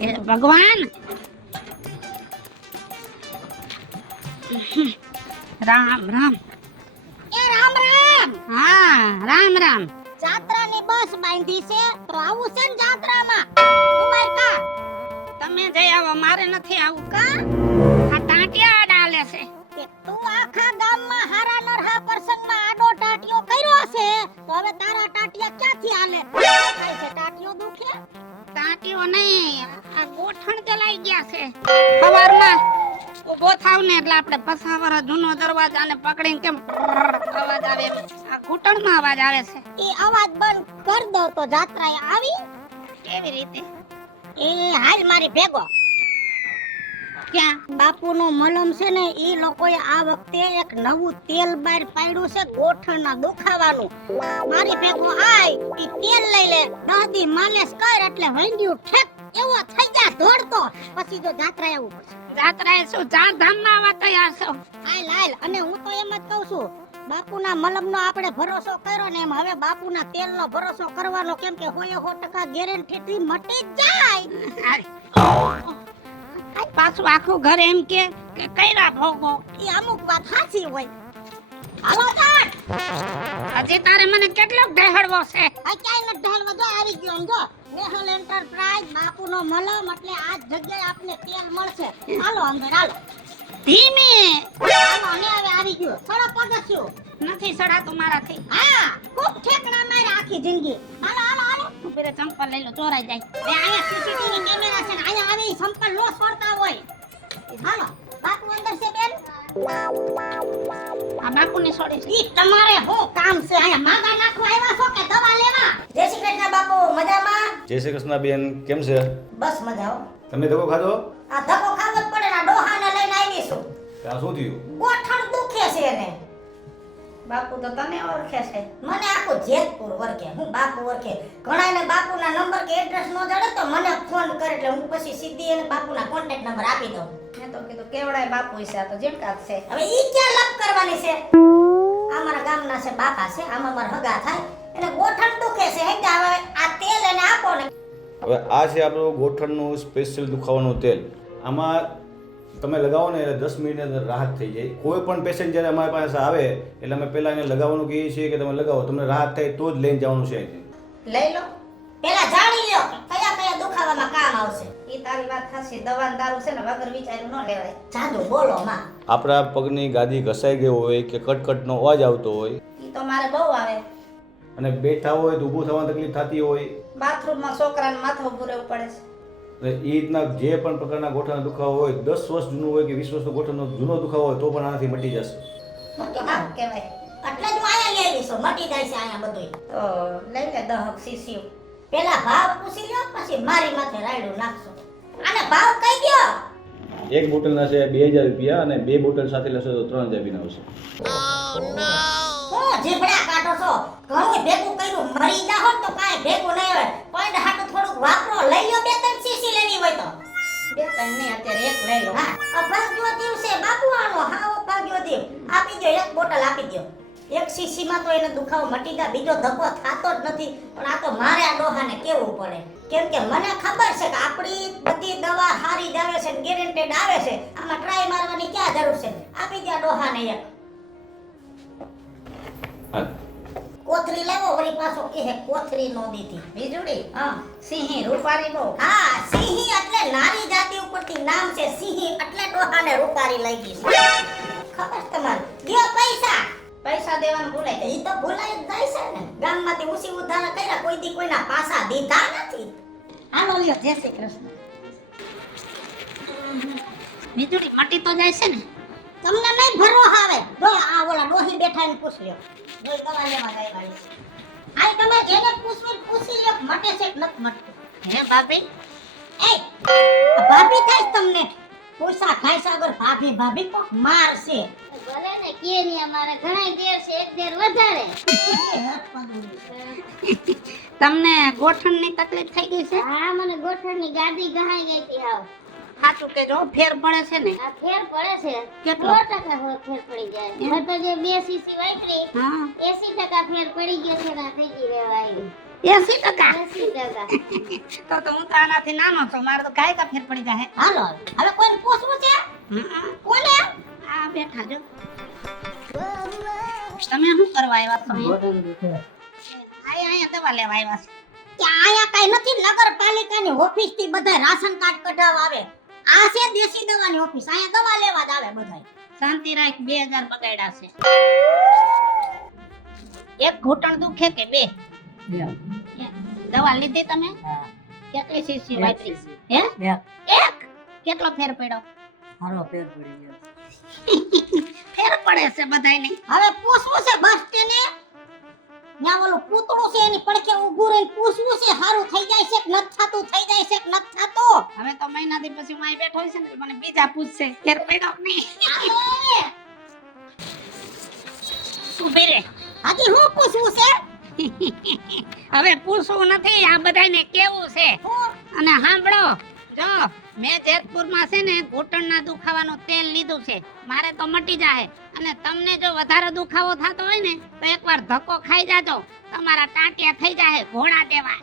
હે ભગવાન રામ રામ એ રામ રામ. હા રામ રામ જાત્રાની બસ બાંધી છે તો આવું છે ને જાત્રામાં ઉમર કા તમે જઈ આવો મારે નથી આવું કા આ ટાંટિયા ડાલે છે કે તું આખા ગામમાં હારા નરહા પ્રસંગમાં આડો ટાટિયો કર્યો છે તો હવે તારા ટાટિયા ક્યાંથી હાલે થાય છે ટાટિયો દુખે ટાંટિયો નહીં આ ગોઠણ ચલાઈ ગયા છે સવારમાં ઉભો થાવ ને એટલે આપણે પસાવર જૂનો દરવાજાને પકડીને કેમ અવાજ આવે એમ આ ઘૂંટણમાં અવાજ આવે છે એ અવાજ બંધ કર દો તો જાત્રાએ આવી કેવી રીતે એ હાલ મારી ભેગો ક્યાં બાપુનો મલમ છે ને એ લોકોએ આ વખતે એક નવું તેલ બહાર પાડ્યું છે ગોઠણના દુખાવાનું મારી ભેગો આય ઈ તેલ લઈ લે 10 દી માલિશ કર એટલે વંડ્યું ઠેક એવો થઈ જા દોડતો પછી જો જાત્રા આવું પડશે જાત્રાએ શું ચાર ધામમાં આવા તૈયાર છો હાલ હાલ અને હું તો એમ જ કહું છું બાપુના મલમનો આપણે ભરોસો કર્યો ને એમ હવે બાપુના તેલનો ભરોસો કરવાનો કેમ કે 100% ગેરંટી મટી જ જાય પાછું આખું ઘર એમ કે કઈરા ભોગો એ અમુક વાત સાચી હોય હાલો તાર હજી તારે મને કેટલો ઢહેડવો છે આ ક્યાંય ન ઢાલ વધો આવી ગયો આમ જો નેહલ એન્ટરપ્રાઇઝ બાપુનો મલમ એટલે આ જગ્યાએ આપને તેલ મળશે હાલો અંદર હાલો ધીમે હાલો ને હવે આવી ગયો થોડો પગથિયો નથી સડાતું મારાથી હા ખૂબ ઠેકડા મારે આખી જિંદગી હાલો હાલો હાલો ઉભી ચંપલ લઈ લો ચોરાઈ જાય બે આયા સીસીટીવી કેમેરા છે ને આયા આવી સંપલ લો છોડતા હોય હાલો બાપુ અંદર છે બેન આ બાપુની છોડી છે ઈ તમારે શું કામ છે આયા માંગા નાખવા આવ્યા છો કે દવા લેવા જય શ્રી કૃષ્ણ બાપુ મજામાં જય શ્રી કૃષ્ણ બેન કેમ છે બસ મજા હો તમે ધક્કો ખાધો આ ધક્કો ખાવો જ પડે ને ડોહાને લઈને આવી છું ત્યાં શું થયું ગોઠણ દુખે છે એને બાપુ તો તને ઓળખે છે મને આખું જેતપુર ઓળખે હું બાપુ ઓળખે ઘણાને બાપુના નંબર કે એડ્રેસ નો જડે તો મને ફોન કરે એટલે હું પછી સીધી એને બાપુના કોન્ટેક્ટ નંબર આપી દઉં મેં તો કીધું કેવડાય બાપુ છે આ તો જીણકા છે હવે ઈ ક્યાં લપ કરવાની છે આ મારા ગામના છે બાપા છે આમાં મારા હગા થાય એને ગોઠણ દુખે છે હે કે હવે આ તેલ એને આપો ને હવે આ છે આપણું ગોઠણનું સ્પેશિયલ દુખાવાનું તેલ આમાં તમે લગાવો ને એટલે 10 મિનિટની અંદર રાહત થઈ જાય કોઈ પણ પેશન્ટ જ્યારે અમારી પાસે આવે એટલે અમે પહેલાં એને લગાવવાનું કહીએ છીએ કે તમે લગાવો તમને રાહત થાય તો જ લઈને જવાનું છે અહીંથી લઈ લો પેલા જાણી લ્યો કયા કયા દુખાવામાં કામ આવશે ઈ તારી વાત ખાસી દવા દારૂ છે ને વગર વિચાર્યું ન લેવાય જાદુ બોલો માં આપણા પગની ગાદી ઘસાઈ ગઈ હોય કે કટકટનો અવાજ આવતો હોય ઈ તો મારે બહુ આવે અને બેઠા હોય તો ઊભું થવાની તકલીફ થતી હોય બાથરૂમમાં છોકરાને માથું ઊભું રહેવું પડે છે અને એ રીતના જે પણ પ્રકારના ગોઠણનો દુખાવો હોય 10 વર્ષ જૂનું હોય કે 20 વર્ષનો ગોઠણનો જૂનો દુખાવો હોય તો પણ આનાથી મટી જશે તો હાવ કહેવાય એટલે જ હું આયા લઈ આવીશું મટી જાય છે આયા બધું તો લઈ લે 10 સીસી પેલા ભાવ પૂછી લ્યો પછી મારી માથે રાયડું નાખશો આને ભાવ કહી દયો એક બોટલના છે 2000 રૂપિયા અને 2 બોટલ સાથે લેશો તો 3000 રૂપિયા આવશે હું જીભડા કાઢો છો ઘણું ભેગું કર્યું મરી જાહો તો કાંઈ ભેગું નહીં હોય પોઈન્ટ હાટું થોડુંક વાપરો લઈ લ્યો 2-3 સીસી લેવી હોય તો બે ત્રણ નહીં અત્યારે એક લઈ લો હા અભાગ્યો દિવસે બાપુ આનો હા અભાગ્યો દિવ આપી દો એક બોટલ આપી દો એક સીસી માં તો એને દુખાવો મટી જાય બીજો ધક્કો થાતો જ નથી પણ આ તો મારે આ ડોહાને કેવું પડે કેમ કે મને ખબર છે કે આપણી બધી દવા હારી જ આવે છે ને ગેરંટેડ આવે છે આમાં ટ્રાય મારવાની ક્યાં જરૂર છે આપી દો આ ડોહાને એક હા કોથરી લેવો વળી પાછો કે કોથરી નો દીધી વીજળી હા સિંહી રૂપારી બહુ હા સિંહી એટલે નારી જાતિ ઉપરથી નામ છે સિંહી એટલે ડોહાને રૂપારી લઈ ગઈ છે ખબર તમારે દિયો પૈસા દેવાનું ભૂલાઈ જાય ઈ તો ભૂલાઈ જ જાય છે ને ગામમાંથી ઉસી ઉધાર કર્યા કોઈ દી કોઈના પાસા દીધા નથી હાલો લ્યો જય શ્રી કૃષ્ણ વીજળી મટી તો જાય છે ને તમને નહીં ભરો આવે જો આ ઓલા ડોહી બેઠા ને પૂછ લ્યો જો દવા લેવા જાય વાળી આય તમે જેને પૂછી લ્યો મટે છે કે નથી મટતું હે ભાભી એ ભાભી થાય તમને પૈસા ખાઈ સાગર ભાભી ભાભી તો મારશે ભલે ને કે ની અમારે ઘણા દેર છે એક દેર વધારે તમને ગોઠણની તકલીફ થઈ ગઈ છે હા મને ગોઠણની ગાદી ગહાઈ ગઈ હતી હાવ સાચું કે જો ફેર પડે છે ને આ ફેર પડે છે કેટલો? 100% ફેર પડી જાય હવે તો જે 2 સીસી વાપરી હા 80% ફેર પડી ગયો છે ને આ થઈ ગઈ રેવા આવી 80%. તો હું તો આનાથી નાનો છું, મારે તો કાંઈ કા ફેર પડી જાય. હાલો હવે કોઈને પૂછવું છે કોને આ બેઠા જો. તમે શું કરવા આવ્યા છો અહીંયા? અહીંયા દવા લેવા આવ્યા છો. કે આયા કાઈ નથી નગરપાલિકાની ઓફિસ થી બધા રાશન કાર્ડ કઢાવવા આવે આ છે દેશી દવાની ઓફિસ આયા દવા લેવા જ આવે બધા શાંતિ રાખ, 2000 બગાડ્યા છે. એક ઘૂંટણ દુખે કે બે? દવા લીધી તમે? કેટલી સીસી વાપરી? હે? એક? કેટલો ફેર પડ્યો? હાલો ફેર પડી ગયો ફેર પડે છે બધાયને. હવે પૂછવું છે બસ સ્ટેન્ડે ન્યા ઓલું પૂતળું છે એની પડખે ઊભું રહીને પૂછવું છે હારું થઈ જાય છે કે નથી થાતું થઈ જાય છે કે નથી થાતું હવે તો મહિનાથી પછી હું અહીં બેઠો છે ને મને બીજા પૂછશે ફેર પડ્યો કે નહીં. ઊભી રે. હાજી હું પૂછવું છે હવે પૂછવું નથી, આ બધાયને કેવું છે. અને સાંભળો, જો મેં જેતપુરમાં છે ને ઘૂંટણના દુખાવાનું તેલ લીધું છે, મારે તો મટી જાય. અને તમને જો વધારે દુખાવો થતો હોય ને તો એકવાર ધક્કો ખાઈ જાજો, તમારા ટાંટિયા થઈ જાય ઘોડા જેવા.